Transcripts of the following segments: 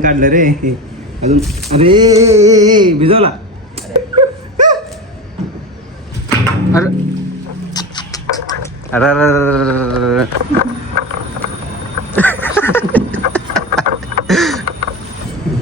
काढलं रे अजून. अरे भिजवला. अरे अरे अरे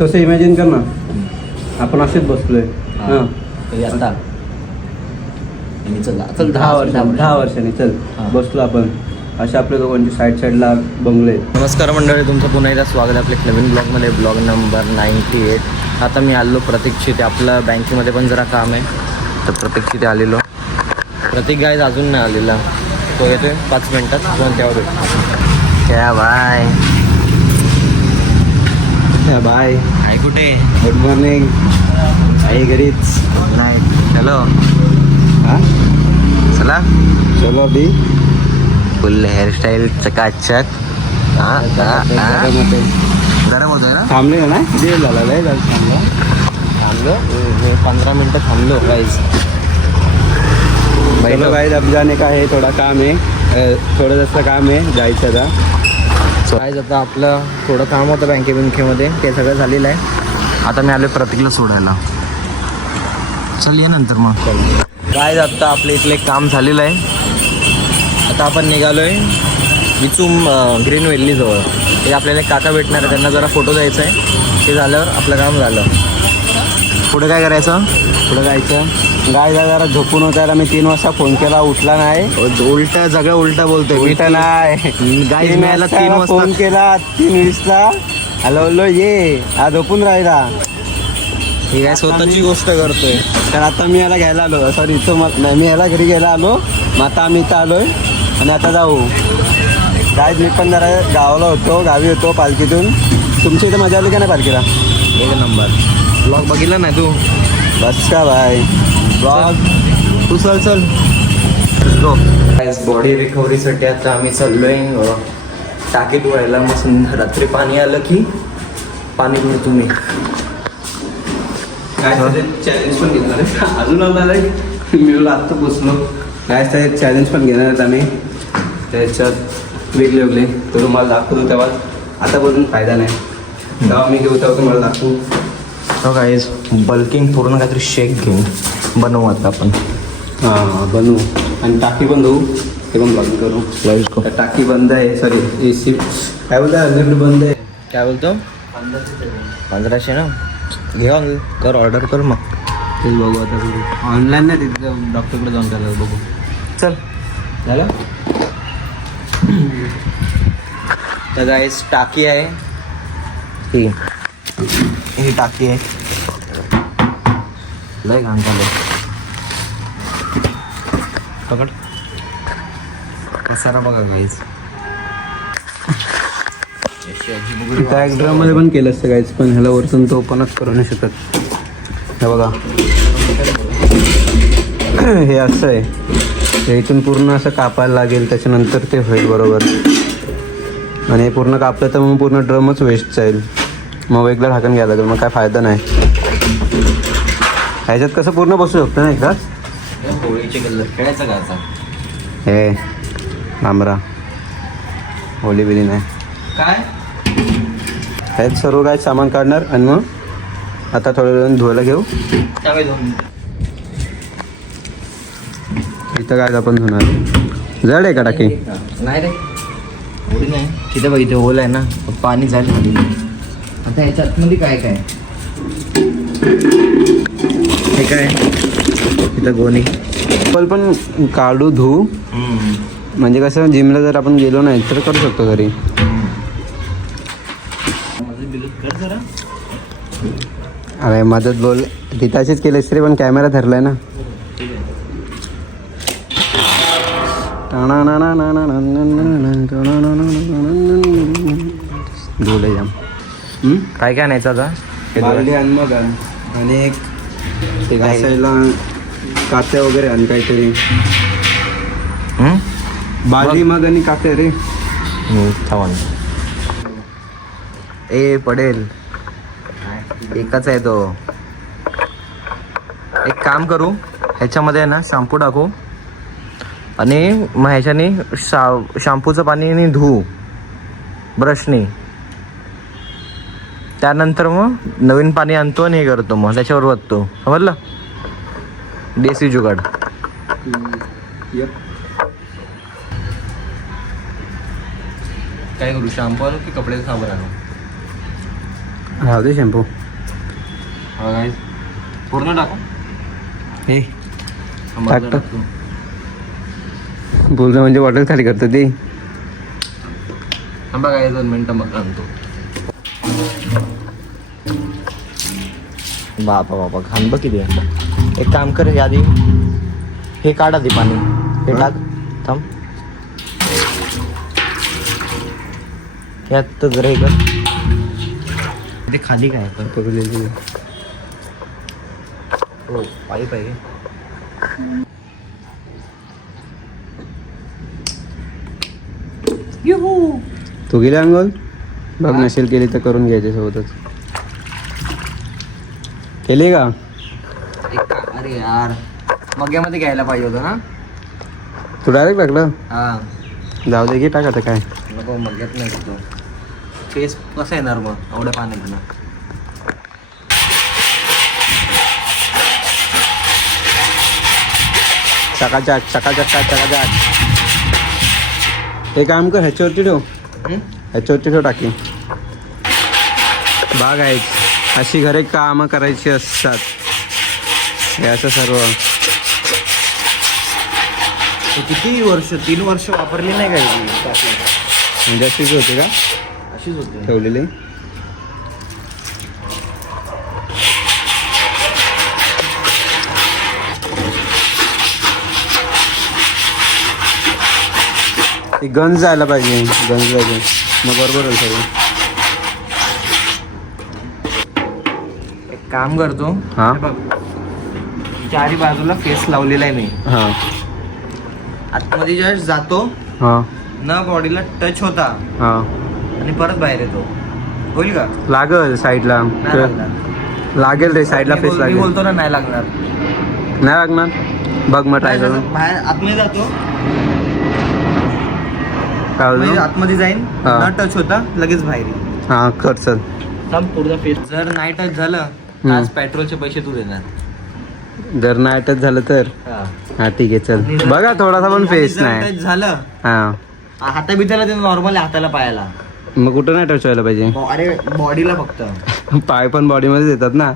तसं इमॅजिन कर ना, आपण असेच बसलोय आता चल 10 वर्षांनी चल बसलो आपण अशा आपल्या दोघांची साईडला बंगले. नमस्कार मंडळी, तुमचं पुन्हा एकदा स्वागत आहे आपल्या नवीन ब्लॉगमध्ये, ब्लॉग नंबर 98. आता मी आलो प्रतीकशी, ते आपलं बँकेमध्ये पण जरा काम आहे, तर प्रतीकशी ते आलेलो. प्रतीक गाईज अजून नाही आलेला, तो येतोय 5 मिनिटात, फोन त्यावर भेटतो. क्या बाय बाय. आई कुठे? Good morning. आई घरीच नाही. चलो हा चला चलो अभी फुल हेअरस्टाईल चकाचक. गरम होतोय ना. थांबले ना, किती वेळ झाला? लय झालं थांबलो मी 15 मिनटं थांबलो गाईज. चलो गाइस, अब जाने का है, थोड़ा काम है, थोडं जास्त काम आहे, जायचं आता. गाईज आता आपलं थोडं काम होतं बँकेमध्ये, ते सगळं झालेलं आहे. आता मी आलो प्रतीकला सोडायला. चल ये नंतर मग. गाईज आता आपलं इथलं एक काम झालेलं आहे. आता आपण निघालोय विचूम ग्रीन व्हॅली जवळ. ते आपल्याला एक काका भेटणार आहे, त्यांना जरा फोटो द्यायचा आहे. ते झाल्यावर आपलं काम झालं. पुढे काय करायचं? पुढं जायचं. गायला जरा झोपून होता, मी 3 वाजता फोन केला, उठला नाही. उलटा सगळं उलटा बोलतोय. उलटा नाही गाईज मी याला 3 वाजता फोन केला, 3:20ला हॅलो ये, हा झोपून राहिला. ही काय स्वतःची गोष्ट करतोय. तर आता मी याला घ्यायला आलो, सॉरी इथं नाही, मी याला घरी घ्यायला आलो. मग आता आम्ही इथं आलोय आणि आता जाऊ. गाईज मी पण जरा गावाला होतो, गावी होतो पालखीतून. तुमच्या इथे मजा आली का नाही पालखीला? एक नंबर. ब्लॉग बघितला नाही तू? बस का भाई ब्लॉग. तू चल बॉडी रिकव्हरीसाठी आता आम्ही चाललोय टाकीत व्हायला. मग रात्री पाणी आलं की पाणी पिऊ तुम्ही. काय चॅलेंज पण घेणार आहे अजून आला की मी आत्ता पोचलो. काय त्याचे चॅलेंज पण घेणार आहेत आम्ही, त्याच्यात वेगळे तर तुम्हाला दाखवतो. तेव्हा आता बोलून फायदा नाही, तेव्हा मी घेऊ तेव्हा तुम्हाला दाखवू. हो गाईज, बल्किंग पूर्ण काहीतरी शेक घेऊन बनवू आता आपण. हां बनवू आणि टाकी पण धुवू, ते पण ब्लॉगिंग करू. टाकी बंद आहे, सॉरी AC काय बोलतो बंद आहे. काय बोलतो? 1500 ना. घे कर, ऑर्डर कर. मग तेच बघू आता. ऑनलाईन नाही, तिथं डॉक्टरकडे जाऊन त्याला बघू. चल झालं. तर गाईज टाकी आहे ही टाकी आहे. लय घाण झालं. पकड पसारा बघा गाईज. त्या एक ड्रममध्ये पण केलं असतं गाईज, पण ह्याला वरतून तो ओपनच करू नाही शकत. हे बघा हे असं आहे, हे इथून पूर्ण असं कापायला लागेल, त्याच्यानंतर ते होईल बरोबर. आणि हे पूर्ण कापलं तर मग पूर्ण ड्रमच वेस्ट जाईल. मग वेगळं ढाकण घ्यायला लागेल, मग काय फायदा नाही. ह्याच्यात कसं पूर्ण बसू शकतं ना एकदाच. होळीचे कलर खेळायचा का आता? हे आमरा होली बिली नाही काय ह्यात सर्व काय सामान काढणार आणि मग आता थोड्या वेळ धुवायला घेऊ. इथं काय आपण धुणार. जड आहे का टाकी? नाही रे, एवढी नाही. तिथे बघ, इथे होल आहे ना, पाणी जाईल खाली. आता ह्याच्यात मध्ये काय काय हे काय इथं गोणी पण काढू धुवू, म्हणजे कसं जिमला जर आपण गेलो नाही तर करू शकतो घरी. अरे मदत बोल, तिथं अशीच केलीस तरी पण कॅमेरा धरलाय ना. धुले जाम. काय काय आणायचं आता? बालडी आण मग आणि एक ते घासायला कात्या वगैरे आणि काहीतरी. बालडी मग आणि कात्या रे. थांबा ए पडेल, एकच आहे तो. एक काम करू, ह्याच्यामध्ये आहे ना शॅम्पू टाकू आणि मग ह्याच्याने शॅम्पूचं पाणी धुवू ब्रशनी. त्यानंतर मग नवीन पाणी आणतो आणि हे करतो मग त्याच्यावर वततो. समजलं? देसी जुगाड. काय करू, शॅम्पू आणू की कपड्याचं साबण आणू? राहू दे शॅम्पू. हा काय पूर्ण टाकू? हे समजलं टाकतो. टाकतो. बोलणं म्हणजे बॉटल खाली करतो ते. थांबा काय 2 मिनिटं मग आणतो. बापा घाण बघ किती आहे. एक काम कर, हे आधी हे काढ आधी पाणी, हे टाक. थांब, यात जरा हे कर. ते खाली काय कर. हो पाईप आहे. तू गेली अंघोळ? बघ नसेल केली तर करून घ्यायचे सोबतच. केली का? अरे यार मग्यामध्ये घ्यायला पाहिजे होतं ना. तू डायरेक्ट टाकलं? हा जाऊ दे की टाक आता काय. नको मग्यात नाही तो. फेस कसं येणार मग एवढ्या पाण्यात ना. चकाचक चकाचक चकाचक. हे काम कर, ह्याच्यावरती ठेव. ह्याच्यावरती ठेव टाकी. बाग आहे अशी घरे कामं करायची असतात. हे असं सर्व किती वर्ष, 3 वर्ष वापरली नाही काय म्हणजे अशीच होते का अशीच होते ठेवलेली? ती गंज जायला पाहिजे. गंज पाहिजे मग बरोबर होईल सगळं. एक काम करतो. हा. हे बघ चारी बाजूला फेस लावलेला आहे मी. हां आतमध्ये जस्ट जातो हां ना, बॉडीला टच होता हां आणि परत बाहेर येतो. होईल का? लागल साईडला. नाही लागणार. लागेल रे साईडला फेस मी लागेल. बोलतो ना नाही लागणार. नाही लागणार. बघ मग ट्राय नाही, करून. बाहेर आतमध्ये जातो, काय म्हणजे बोलतो? आतमध्ये जाईन, हा. न टच होता लगेच बाहेर येईल. हां कर चल. पूर्ण फेस जर नाही टच झालं आज पेट्रोलचे पैसे तू देणार. जर नाही टच झालं तर हा ठीक आहे चल. बघा थोडासा पण फेस नाही. टच झालं हां हाता बिताला ते नॉर्मल हाताला पायाला. मग कुठं नाही टच व्हायला पाहिजे. अरे बॉडीला फक्त. पाय पण बॉडीमध्ये येतात ना.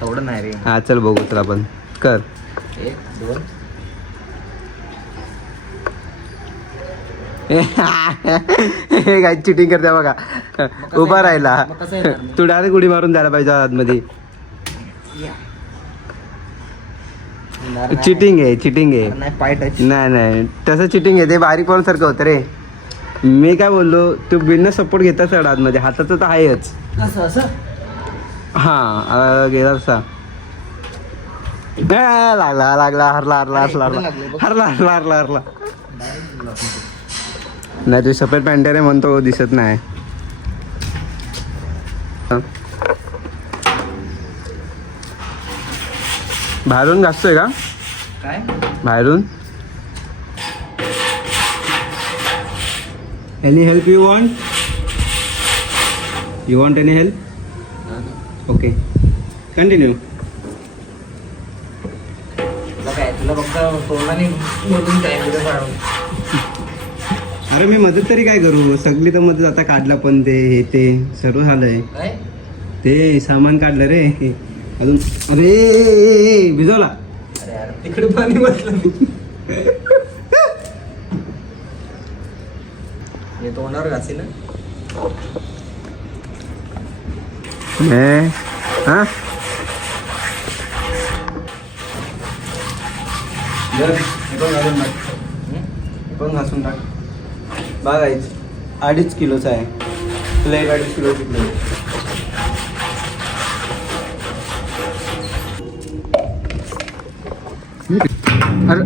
तेवढं नाही रे. हा चल बघू तर आपण कर. 1 2 हे काय चिटिंग करते बघा. उभा राहिला. मग कसं येणार मग? तू डायरेक्ट उडी मारून जायला पाहिजे आतमध्ये. चिटिंग आहे चिटिंग आहे. नाही पाय टच. नाही नाही तसं चिटिंग आहे. ते बारीक पण सारखं होतं रे. मी काय बोललो, तू बिना सपोर्ट घेता चढ आतमध्ये. हाताचं तर आहेच. कसं असं? हा गेला तसा. लागला लागला हरला हरला हरला हरला हरला हरला हरला हरला. नाही तू सफेद पॅन्ट रे म्हणतो दिसत नाही. बाहेरून घासतोय का? काय बाहेरून. Any help you want? You want any help? Okay continue. काय तुला फक्त तोंडाने बोलून टाइम दिलं काढून. अरे मी मदत तरी काय करू. सगळी तर मदत आता काढला पण ते हे ते सर्व झालंय. काय ते सामान काढलं रे अजून. अरे भिजवला. अरे यार तिकडे पाणी बसलं मी तोंडावर घासी ना. हा पण घासून टाक. बघायच 2.5 किलोचा आहे. प्लेट 2.5 किलोची प्लेट. अरे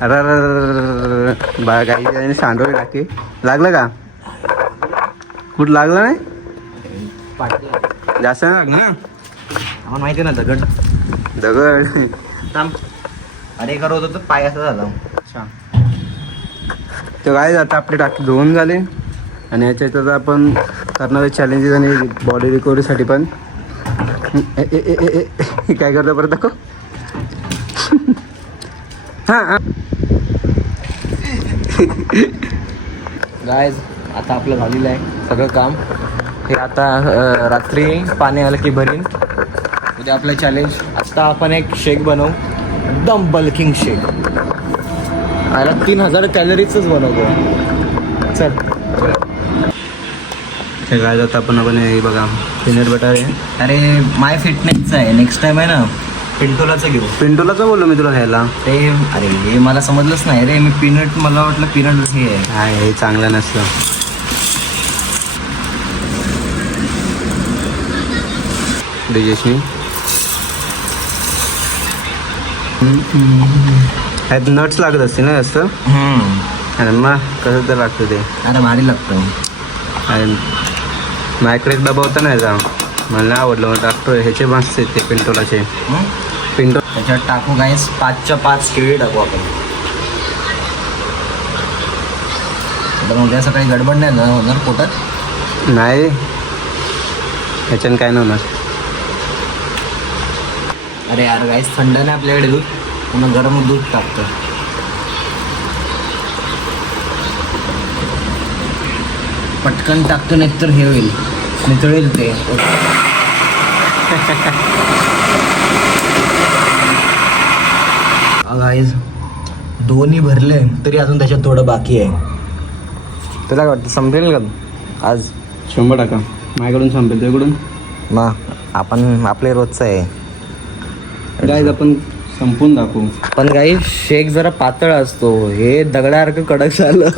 अरे अरे बघा काही सांडवले टाके. लागलं का? कुठं लागलं नाही? पाठी जास्त नाही लागलं ना? आम्हाला माहिती ना दगड दगड. थांब. अरे करत होतं तर पाय असं झाला. अच्छा तर काय आता आपले टाके धुवून झाले आणि याच्यात आता आपण करणारे चॅलेंजेस आणि बॉडी रिकव्हरीसाठी पण काय करतो परत दाखव. हां गायज आता आपलं झालेलं आहे सगळं काम. हे आता रात्री पाणी आलं की भरीन. उद्या आपलं चॅलेंज. आत्ता आपण एक शेक बनवू, एकदम बल्किंग शेक. याला 3000 कॅलरीजच बनवतो. चल हे काय जातं आपण हे बघा पीनट बटर आहे. अरे माय फिटनेसचं आहे. नेक्स्ट टाइम आहे ना पिंटोलाचं घेऊ. पिंटोलाचं बोललो मी तुला घ्यायला. ते अरे हे मला समजलंच नाही रे. मी पीनट मला वाटलं पीनट हे आहे. काय हे चांगलं नसतं. डिजेशनी ह्यात नट्स लागत असते ना जास्त. अरे मग कसं तर लागतं ते. अरे भारी लागतं. अरे माझ्याकडे एक डबा होता ना याचा, मला नाही आवडलं. मग टाकतो ह्याचे मस्त आहेत ते पिंटोलाचे. पिंटो त्याच्यात टाकू गाईस 5च्या 5 केळी टाकू आपण. आता उद्या सकाळी गडबड नाही ना होणार पोटात. नाही ह्याच्यानं काय नाही होणार. अरे यार गाईस थंड नाही आपल्याकडे दूध, पुन्हा गरम दूध टाकतं. पटकन टाकतो नाही तर हे होईल, नितळेल ते. गाईज दोन्ही भरले तरी अजून त्याच्यात थोडं बाकी आहे. तुला काय वाटतं संपेल का आज? 100% माझ्याकडून संपेल तुझ्याकडून. मग आपण आपले रोजचं आहे. गाईज आपण संपून दाखवू. पण काही शेक जरा पातळ असतो. हे दगडासारखं कडक झालं.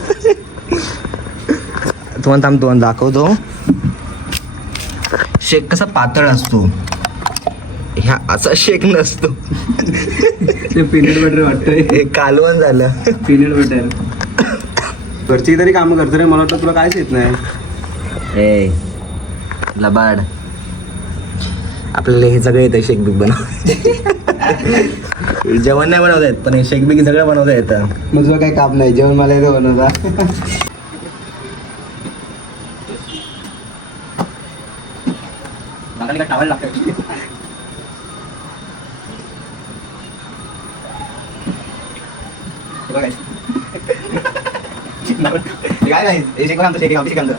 तुम्हाला दाखवतो. शेक कसा पातळ असतो, ह्या असा शेक नसतो. ते पीनट बटर वाटतंय. हे कालवण झालं. पीनट बटर घरची तरी कामं करतो रे. मला वाटतं तुला कायच येत नाही. ए लबाड, आपल्याला हे सगळं येतं शेक बिक बनव. जेवण नाही बनवता येत पण हे शेक बिक सगळं बनवता येतं. मग तुला काही काम नाही, जेवण मला येतं बनवता. टावल लागतं. काय नाही हे शेक आमचं शेक आमची शेक आमचं.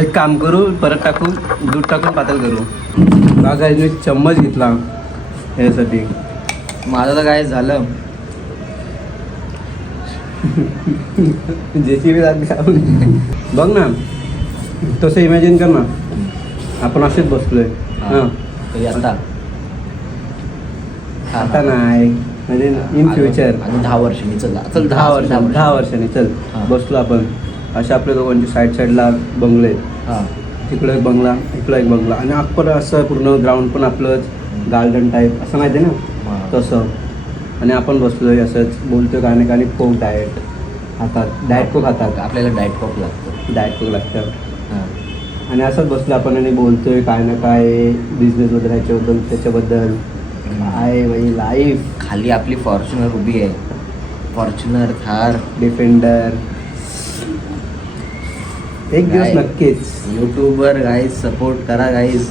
एक काम करू, परत टाकू, दूध टाकून पातळ करू. बघा मी चम्मच घेतला यासाठी. माझं तर काय झालं, जेसीबी बघ ना, तसं इमॅजिन कर ना आपण असेच बसलोय. हां आता नाही म्हणजे इन फ्युचर आणि 10 वर्षांनी चल 10 वर्षांनी चल बसलो आपण. अशा आपल्या दोघांची साईडला बंगले. तिकडं एक बंगला, इकडं एक बंगला आणि आपण असं पूर्ण ग्राउंड पण आपलंच गार्डन टाईप असं माहिती आहे ना तसं. आणि आपण बसलोय असंच बोलतोय काय नाही आणि कोक डाएट खातात. डाएट कोक खातात. आपल्याला डाएट कोक लागतं. डाएट कोक लागतं. आणि असंच बसलो आपण आणि बोलतोय काय ना काय बिझनेसबद्दल, ह्याच्याबद्दल त्याच्याबद्दल. काय बाई लाईफ. खाली आपली फॉर्च्युनर उभी आहे. Fortuner, Thar, defender. एक दिवस नक्कीच यूट्यूबर गाईज सपोर्ट करा गाईज.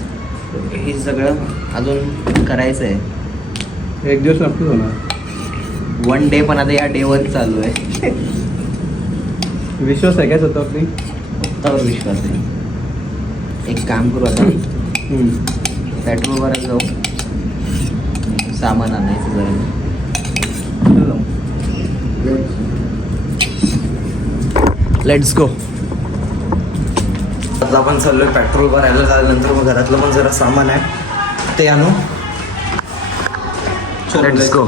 हे सगळं अजून करायचं आहे. एक दिवस नक्कीच होणार. 1 डे पण आता या डे 1 चालू आहे. विश्वास आहे काय स्वतः आपली? स्वतःवर विश्वास आहे. एक काम करू आता, पेट्रोलवर जाऊ, सामान आणायचं जरा. Let's go. आता आपण चाललोय पेट्रोल भरायला. झाल्यानंतर मग घरातलं पण जरा सामान आहे ते आणू. Let's go.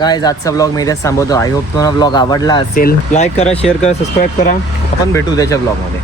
गाईज आजचा ब्लॉग मी इथेच थांबवतो. आय होप तुम्हाला ब्लॉग आवडला असेल. लाईक करा, शेअर करा, सबस्क्राईब करा. आपण भेटू त्याच्या ब्लॉगमध्ये.